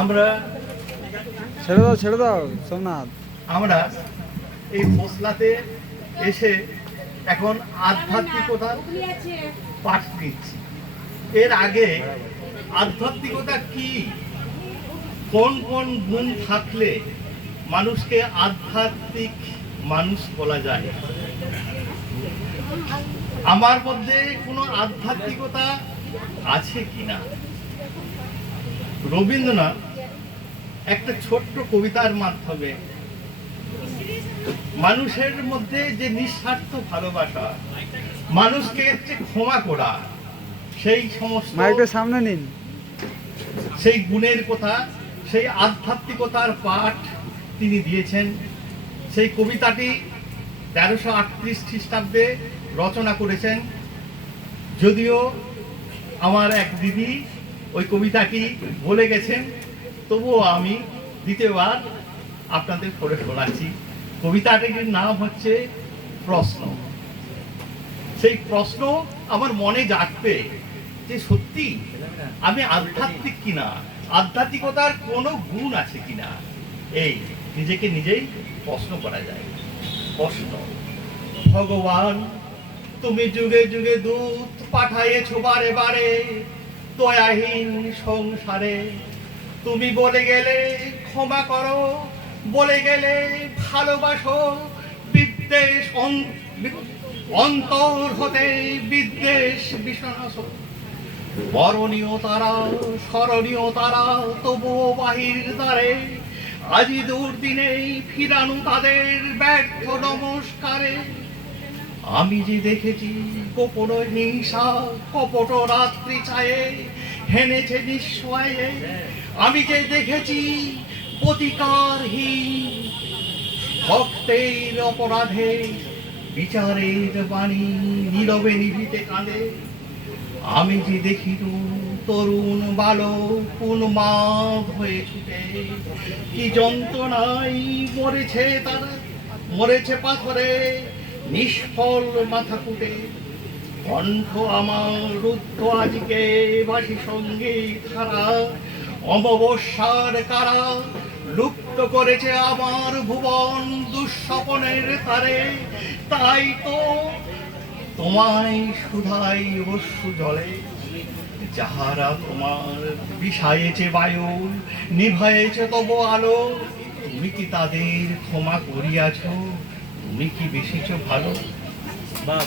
আমরা ছেড়ে দাও ছেড়ে দাও সোমনাথ। আমরা এই মশলাতে এসে এখন আধ্যাত্মিকতার পাঠ নিচ্ছি এর আগে আধ্যাত্মিকতা কি? কোন কোন গুণ থাকলে মানুষকে আধ্যাত্মিক মানুষ বলা যায়? আমার মধ্যে কোনো আধ্যাত্মিকতা আছে কিনা? রবীন্দ্রনাথ একটা ছোট্ট কবিতার মাধ্যমে মানুষের মধ্যে যে নিঃস্বার্থ ভালোবাসা মানুষকে ক্ষমা করা সেই সমস্ত সামনে নিন। সেই গুণের কথা সেই আধ্যাত্মিকতার পাঠ তিনি দিয়েছেন। সেই কবিতাটি তেরোশো আটত্রিশ খ্রিস্টাব্দে রচনা করেছেন। যদিও আমার এক দিদি ওই কবিতাটি বলে গেছেন? তবুও আমি দ্বিতীয়বার আপনাদের পড়ে শোনাচ্ছি। কবিতাটির নাম হচ্ছে প্রশ্ন। সেই প্রশ্ন আমার মনে জাগবে যে সত্যি আমি আধ্যাত্মিক কিনা? আধ্যাত্মিকতার কোনো গুণ আছে কিনা? এই নিজেকে নিজেই প্রশ্ন করা যায়। প্রশ্ন, ভগবান, তুমি যুগে যুগে দূত পাঠাইয়েছো বারে বারে। দয়াহীন সংসারে। তুমি বলে গেলে ক্ষমা করো, বলে গেলে ভালোবাসো। বিদ্বেষ অন- অন্তর হতে বিদ্বেষ বিশ্বনাশ বরণীয় তারা স্মরণীয় তারা তবুও বাহির দ্বারে। আজি দুর্দিনে ফিরানো তাদের ব্যর্থ নমস্কারে। আমি যে দেখেছি গোপন হিংসা, কপট রাত্রি ছায়ে হেনেছে নিঃস্বয়ে। আমি যে দেখেছি প্রতিকারহীন ভক্তের অপরাধে বিচারের বাণী নীরবে নিভিতে কাঁদে। আমি যে দেখিল তরুণ বালক কোন মাঘ হয়ে ছুটে। কি যন্ত্রণায় মরেছে তারা? মরেছে পাথরে নিষ্ফল মাথা কুটে কণ্ঠ আমার রুদ্ধ আজকে বাসি সঙ্গে হারা অমাবস্যার কারা লুপ্ত করেছে আমার ভুবন দুঃস্বপনের তারে। তাই তো তোমায় সুধাই অশ্রু জলে, যাহারা তোমার বিষায়েছে বায়ু, নিভায়েছে তব আলো, তুমি কি তাদের ক্ষমা করিয়াছ? তুমি কি বেশি ভালো? বাহ